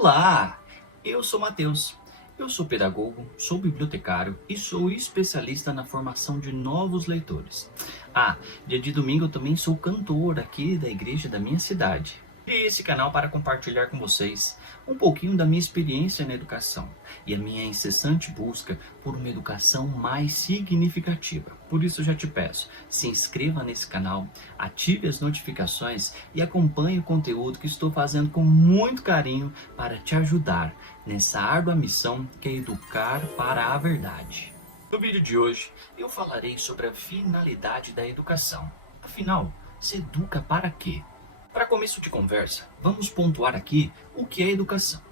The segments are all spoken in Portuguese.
Olá, eu sou Matheus. Eu sou pedagogo, sou bibliotecário e sou especialista na formação de novos leitores. Dia de domingo eu também sou cantor aqui da igreja da minha cidade. Criei esse canal para compartilhar com vocês um pouquinho da minha experiência na educação e a minha incessante busca por uma educação mais significativa. Por isso eu já te peço, se inscreva nesse canal, ative as notificações e acompanhe o conteúdo que estou fazendo com muito carinho para te ajudar nessa árdua missão que é educar para a verdade. No vídeo de hoje eu falarei sobre a finalidade da educação. Afinal, se educa para quê? Para começo de conversa, vamos pontuar aqui o que é educação.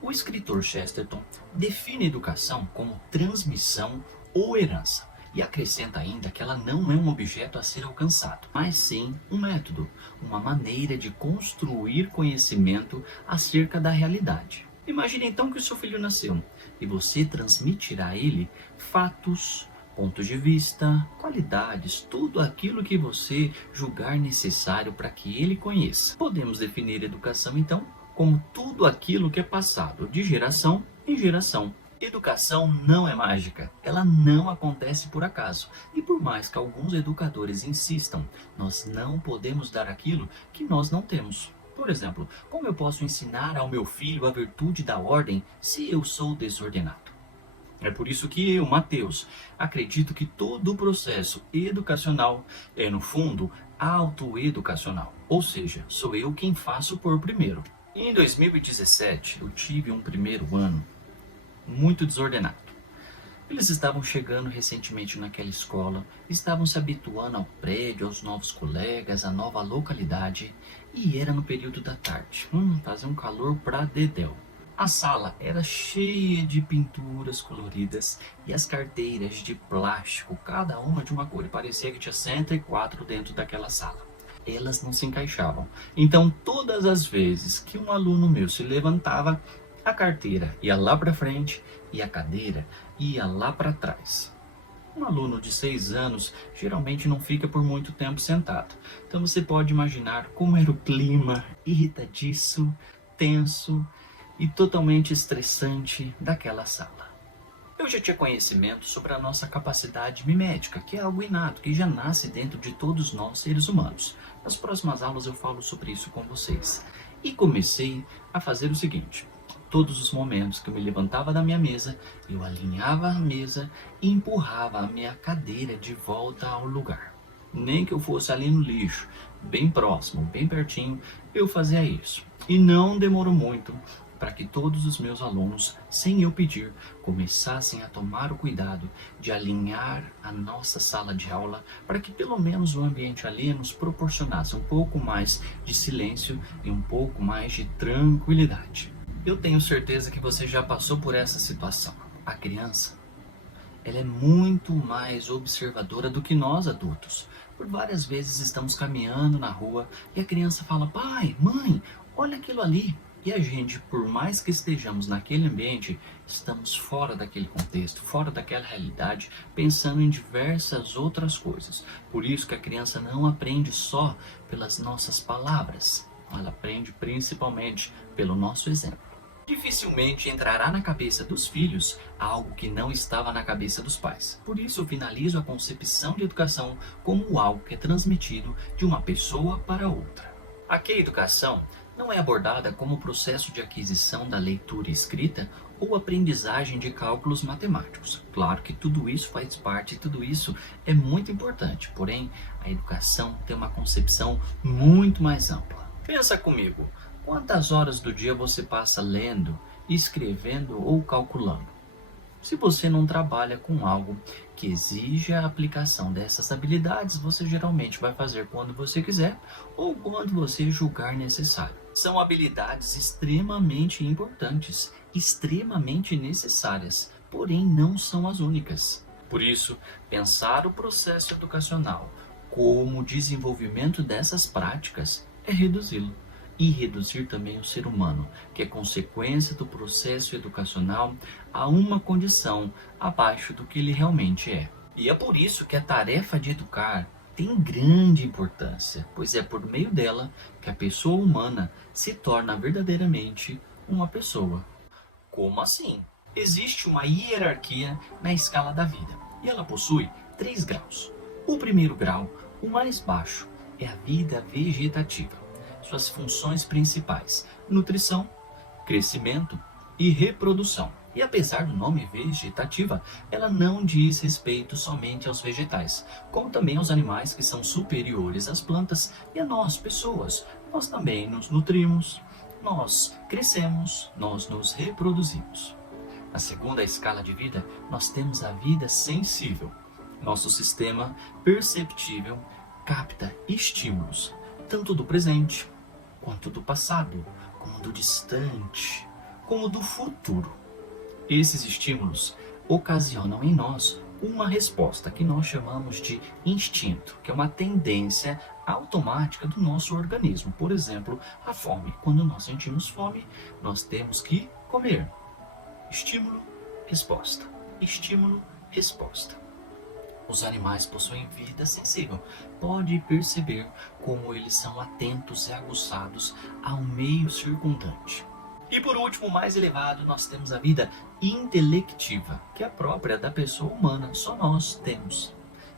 O escritor Chesterton define educação como transmissão ou herança e acrescenta ainda que ela não é um objeto a ser alcançado, mas sim um método, uma maneira de construir conhecimento acerca da realidade. Imagine então que o seu filho nasceu e você transmitirá a ele fatos, pontos de vista, qualidades, tudo aquilo que você julgar necessário para que ele conheça. Podemos definir educação, então, como tudo aquilo que é passado de geração em geração. Educação não é mágica, ela não acontece por acaso. E por mais que alguns educadores insistam, nós não podemos dar aquilo que nós não temos. Por exemplo, como eu posso ensinar ao meu filho a virtude da ordem se eu sou desordenado? É por isso que eu, Matheus, acredito que todo o processo educacional é, no fundo, autoeducacional. Ou seja, sou eu quem faço por primeiro. Em 2017, eu tive um primeiro ano muito desordenado. Eles estavam chegando recentemente naquela escola, estavam se habituando ao prédio, aos novos colegas, à nova localidade, e era no período da tarde. Fazia um calor pra dedéu. A sala era cheia de pinturas coloridas e as carteiras de plástico, cada uma de uma cor. E parecia que tinha 104 dentro daquela sala. Elas não se encaixavam. Então, todas as vezes que um aluno meu se levantava, a carteira ia lá para frente e a cadeira ia lá para trás. Um aluno de 6 anos geralmente não fica por muito tempo sentado. Então você pode imaginar como era o clima irritadiço, tenso e totalmente estressante daquela sala. Eu já tinha conhecimento sobre a nossa capacidade mimética, que é algo inato, que já nasce dentro de todos nós seres humanos. Nas próximas aulas eu falo sobre isso com vocês. E comecei a fazer o seguinte: todos os momentos que eu me levantava da minha mesa, eu alinhava a mesa e empurrava a minha cadeira de volta ao lugar. Nem que eu fosse ali no lixo, bem próximo, bem pertinho, eu fazia isso. E não demorou muito para que todos os meus alunos, sem eu pedir, começassem a tomar o cuidado de alinhar a nossa sala de aula para que pelo menos o ambiente ali nos proporcionasse um pouco mais de silêncio e um pouco mais de tranquilidade. Eu tenho certeza que você já passou por essa situação. A criança, ela é muito mais observadora do que nós adultos. Por várias vezes estamos caminhando na rua e a criança fala: pai, mãe, olha aquilo ali. E a gente, por mais que estejamos naquele ambiente, estamos fora daquele contexto, fora daquela realidade, pensando em diversas outras coisas. Por isso que a criança não aprende só pelas nossas palavras, ela aprende principalmente pelo nosso exemplo. Dificilmente entrará na cabeça dos filhos algo que não estava na cabeça dos pais. Por isso eu finalizo a concepção de educação como algo que é transmitido de uma pessoa para outra. Aqui a educação não é abordada como o processo de aquisição da leitura escrita ou aprendizagem de cálculos matemáticos. Claro que tudo isso faz parte e tudo isso é muito importante, porém a educação tem uma concepção muito mais ampla. Pensa comigo, quantas horas do dia você passa lendo, escrevendo ou calculando? Se você não trabalha com algo que exija a aplicação dessas habilidades, você geralmente vai fazer quando você quiser ou quando você julgar necessário. São habilidades extremamente importantes, extremamente necessárias, porém não são as únicas. Por isso, pensar o processo educacional como desenvolvimento dessas práticas é reduzi-lo. E reduzir também o ser humano, que é consequência do processo educacional, a uma condição abaixo do que ele realmente é. E é por isso que a tarefa de educar tem grande importância, pois é por meio dela que a pessoa humana se torna verdadeiramente uma pessoa. Como assim? Existe uma hierarquia na escala da vida e ela possui 3 graus. O primeiro grau, o mais baixo, é a vida vegetativa. Suas funções principais: nutrição, crescimento e reprodução. E apesar do nome vegetativa, ela não diz respeito somente aos vegetais, como também aos animais que são superiores às plantas e a nós, pessoas. Nós também nos nutrimos, nós crescemos, nós nos reproduzimos. Na segunda escala de vida, nós temos a vida sensível. Nosso sistema perceptível capta estímulos, tanto do presente, quanto do passado, como do distante, como do futuro. Esses estímulos ocasionam em nós uma resposta que nós chamamos de instinto, que é uma tendência automática do nosso organismo. Por exemplo, a fome. Quando nós sentimos fome, nós temos que comer. Estímulo, resposta. Estímulo, resposta. Os animais possuem vida sensível. Pode perceber como eles são atentos e aguçados ao meio circundante. E por último, mais elevado, nós temos a vida intelectiva, que é própria da pessoa humana, só nós temos.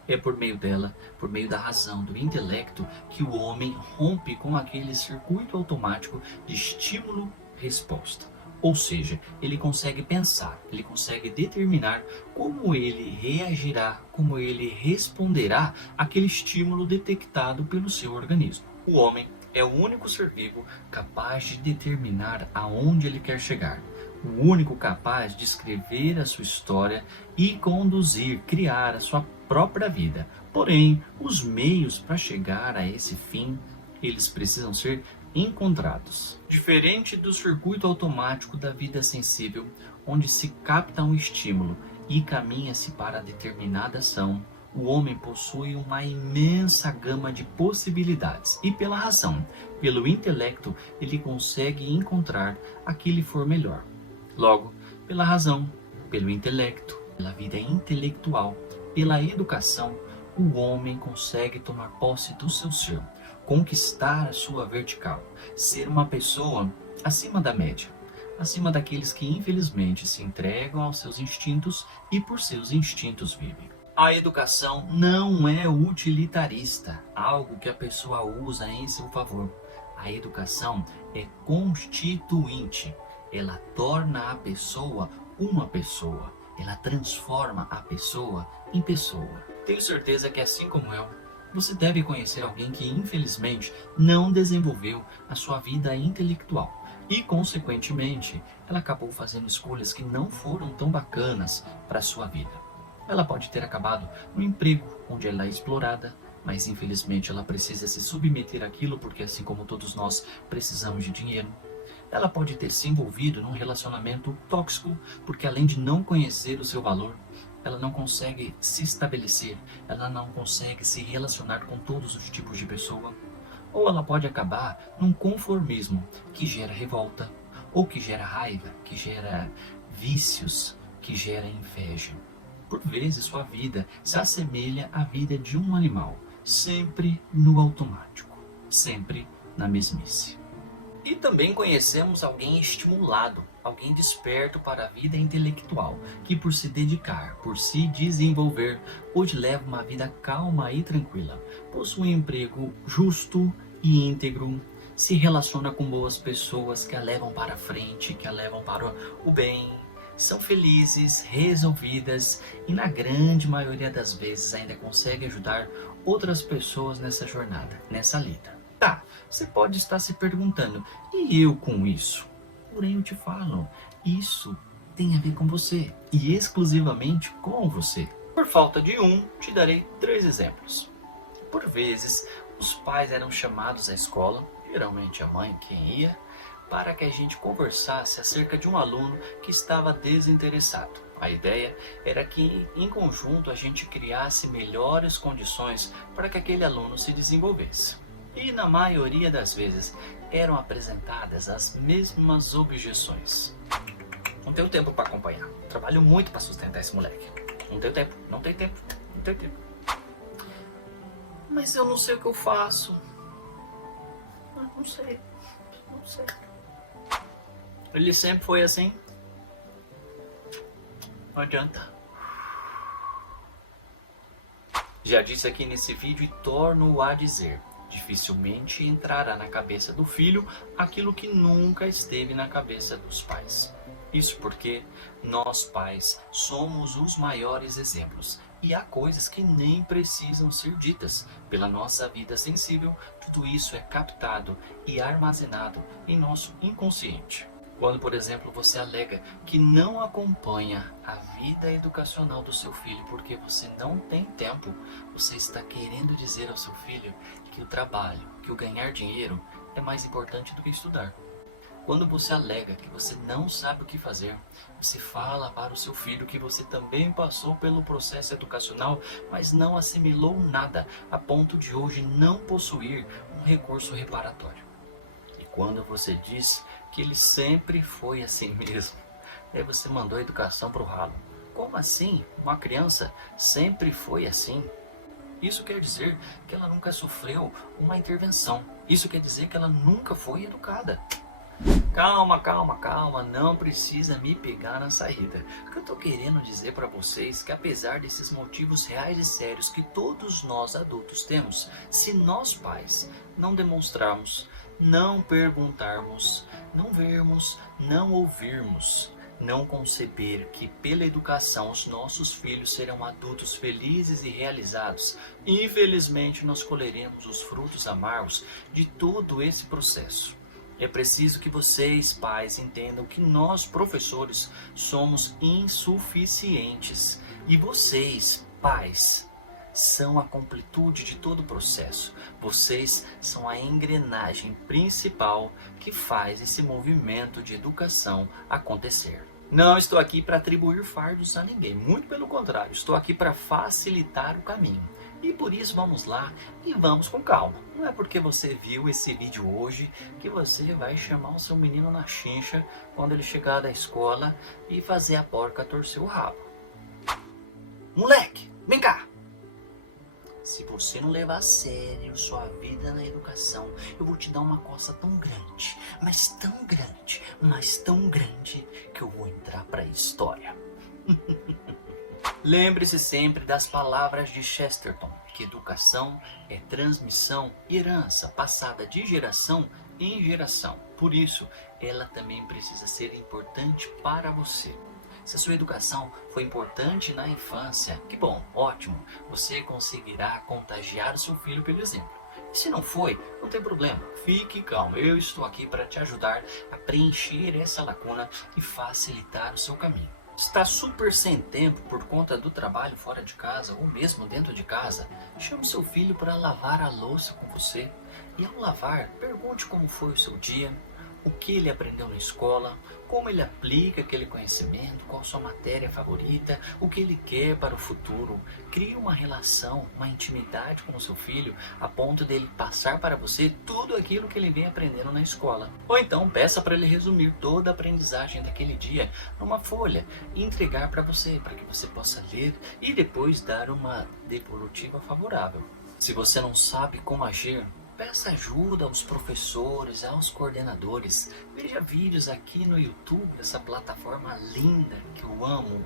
É por meio dela, por meio da razão, do intelecto, que o homem rompe com aquele circuito automático de estímulo-resposta. Ou seja, ele consegue pensar, ele consegue determinar como ele reagirá, como ele responderá àquele estímulo detectado pelo seu organismo. O homem é o único ser vivo capaz de determinar aonde ele quer chegar. O único capaz de escrever a sua história e conduzir, criar a sua própria vida. Porém, os meios para chegar a esse fim, eles precisam ser encontrados. Diferente do circuito automático da vida sensível, onde se capta um estímulo e caminha-se para determinada ação, o homem possui uma imensa gama de possibilidades e pela razão, pelo intelecto, ele consegue encontrar a que lhe for melhor. Logo, pela razão, pelo intelecto, pela vida intelectual, pela educação, o homem consegue tomar posse do seu ser, conquistar a sua vertical, ser uma pessoa acima da média, acima daqueles que infelizmente se entregam aos seus instintos e por seus instintos vivem. A educação não é utilitarista, algo que a pessoa usa em seu favor. A educação é constituinte. Ela torna a pessoa uma pessoa. Ela transforma a pessoa em pessoa. Tenho certeza que, assim como eu, você deve conhecer alguém que infelizmente não desenvolveu a sua vida intelectual. E, consequentemente, ela acabou fazendo escolhas que não foram tão bacanas para a sua vida. Ela pode ter acabado no emprego onde ela é explorada, mas infelizmente ela precisa se submeter àquilo porque, assim como todos nós, precisamos de dinheiro. Ela pode ter se envolvido num relacionamento tóxico porque, além de não conhecer o seu valor, ela não consegue se estabelecer, ela não consegue se relacionar com todos os tipos de pessoa. Ou ela pode acabar num conformismo que gera revolta, ou que gera raiva, que gera vícios, que gera inveja. Por vezes sua vida se assemelha à vida de um animal, sempre no automático, sempre na mesmice. E também conhecemos alguém estimulado, alguém desperto para a vida intelectual, que por se dedicar, por se desenvolver, hoje leva uma vida calma e tranquila, possui um emprego justo e íntegro, se relaciona com boas pessoas que a levam para frente, que a levam para o bem, são felizes, resolvidas e na grande maioria das vezes ainda consegue ajudar outras pessoas nessa jornada, nessa lida. Tá, você pode estar se perguntando, e eu com isso? Porém eu te falo, isso tem a ver com você e exclusivamente com você. Por falta de um, te darei 3 exemplos. Por vezes, os pais eram chamados à escola, geralmente a mãe quem ia, para que a gente conversasse acerca de um aluno que estava desinteressado. A ideia era que, em conjunto, a gente criasse melhores condições para que aquele aluno se desenvolvesse. E, na maioria das vezes, eram apresentadas as mesmas objeções. Não tenho tempo para acompanhar. Trabalho muito para sustentar esse moleque. Não tenho tempo, não tenho tempo, não tenho tempo. Mas eu não sei o que eu faço. Não sei. Ele sempre foi assim. Não adianta. Já disse aqui nesse vídeo e torno a dizer. Dificilmente entrará na cabeça do filho aquilo que nunca esteve na cabeça dos pais. Isso porque nós pais somos os maiores exemplos e há coisas que nem precisam ser ditas. Pela nossa vida sensível, tudo isso é captado e armazenado em nosso inconsciente. Quando, por exemplo, você alega que não acompanha a vida educacional do seu filho porque você não tem tempo, você está querendo dizer ao seu filho que o trabalho, que o ganhar dinheiro é mais importante do que estudar. Quando você alega que você não sabe o que fazer, você fala para o seu filho que você também passou pelo processo educacional, mas não assimilou nada, a ponto de hoje não possuir um recurso reparatório. E quando você diz que ele sempre foi assim mesmo, aí você mandou a educação para o ralo. Como assim? Uma criança sempre foi assim? Isso quer dizer que ela nunca sofreu uma intervenção. Isso quer dizer que ela nunca foi educada. Calma, calma, calma, não precisa me pegar na saída. O que eu tô querendo dizer para vocês é que apesar desses motivos reais e sérios que todos nós adultos temos, se nós pais não demonstrarmos, não perguntarmos, não vermos, não ouvirmos, não conceber que pela educação os nossos filhos serão adultos felizes e realizados, infelizmente nós colheremos os frutos amargos de todo esse processo. É preciso que vocês, pais, entendam que nós, professores, somos insuficientes. E vocês, pais, são a completude de todo o processo. Vocês são a engrenagem principal que faz esse movimento de educação acontecer. Não estou aqui para atribuir fardos a ninguém, muito pelo contrário, estou aqui para facilitar o caminho. E por isso vamos lá e vamos com calma. Não é porque você viu esse vídeo hoje que você vai chamar o seu menino na chincha quando ele chegar da escola e fazer a porca torcer o rabo. Moleque, vem cá! Se você não levar a sério sua vida na educação, eu vou te dar uma coça tão grande, mas tão grande, mas tão grande, que eu vou entrar para a história. Lembre-se sempre das palavras de Chesterton, que educação é transmissão e herança passada de geração em geração. Por isso, ela também precisa ser importante para você. Se a sua educação foi importante na infância, que bom, ótimo, você conseguirá contagiar o seu filho pelo exemplo. E se não foi, não tem problema, fique calmo, eu estou aqui para te ajudar a preencher essa lacuna e facilitar o seu caminho. Está super sem tempo por conta do trabalho fora de casa ou mesmo dentro de casa? Chame seu filho para lavar a louça com você. E ao lavar, pergunte como foi o seu dia, o que ele aprendeu na escola, como ele aplica aquele conhecimento, qual sua matéria favorita, o que ele quer para o futuro. Crie uma relação, uma intimidade com o seu filho a ponto dele passar para você tudo aquilo que ele vem aprendendo na escola. Ou então peça para ele resumir toda a aprendizagem daquele dia numa folha e entregar para você, para que você possa ler e depois dar uma devolutiva favorável. Se você não sabe como agir, peça ajuda aos professores, aos coordenadores. Veja vídeos aqui no YouTube, essa plataforma linda que eu amo.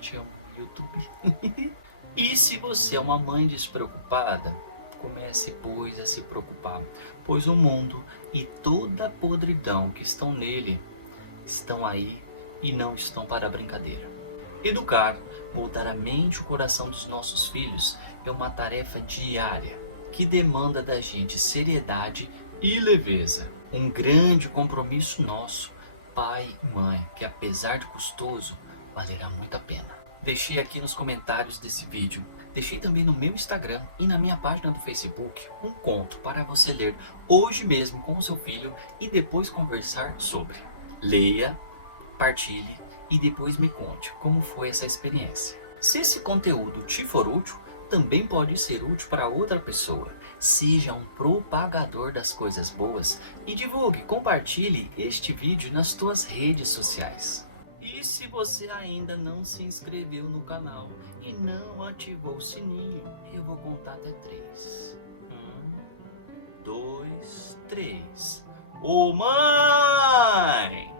Te amo, YouTube. E se você é uma mãe despreocupada, comece, pois, a se preocupar, pois o mundo e toda a podridão que estão nele estão aí e não estão para brincadeira. Educar, moldar a mente e o coração dos nossos filhos é uma tarefa diária que demanda da gente seriedade e leveza. Um grande compromisso nosso, pai e mãe, que apesar de custoso, valerá muito a pena. Deixei aqui nos comentários desse vídeo, deixei também no meu Instagram e na minha página do Facebook um conto para você ler hoje mesmo com o seu filho e depois conversar sobre. Leia, partilhe e depois me conte como foi essa experiência. Se esse conteúdo te for útil, também pode ser útil para outra pessoa. Seja um propagador das coisas boas e divulgue, compartilhe este vídeo nas tuas redes sociais. E se você ainda não se inscreveu no canal e não ativou o sininho, eu vou contar até 3. 1, 2, 3. Ô mãe!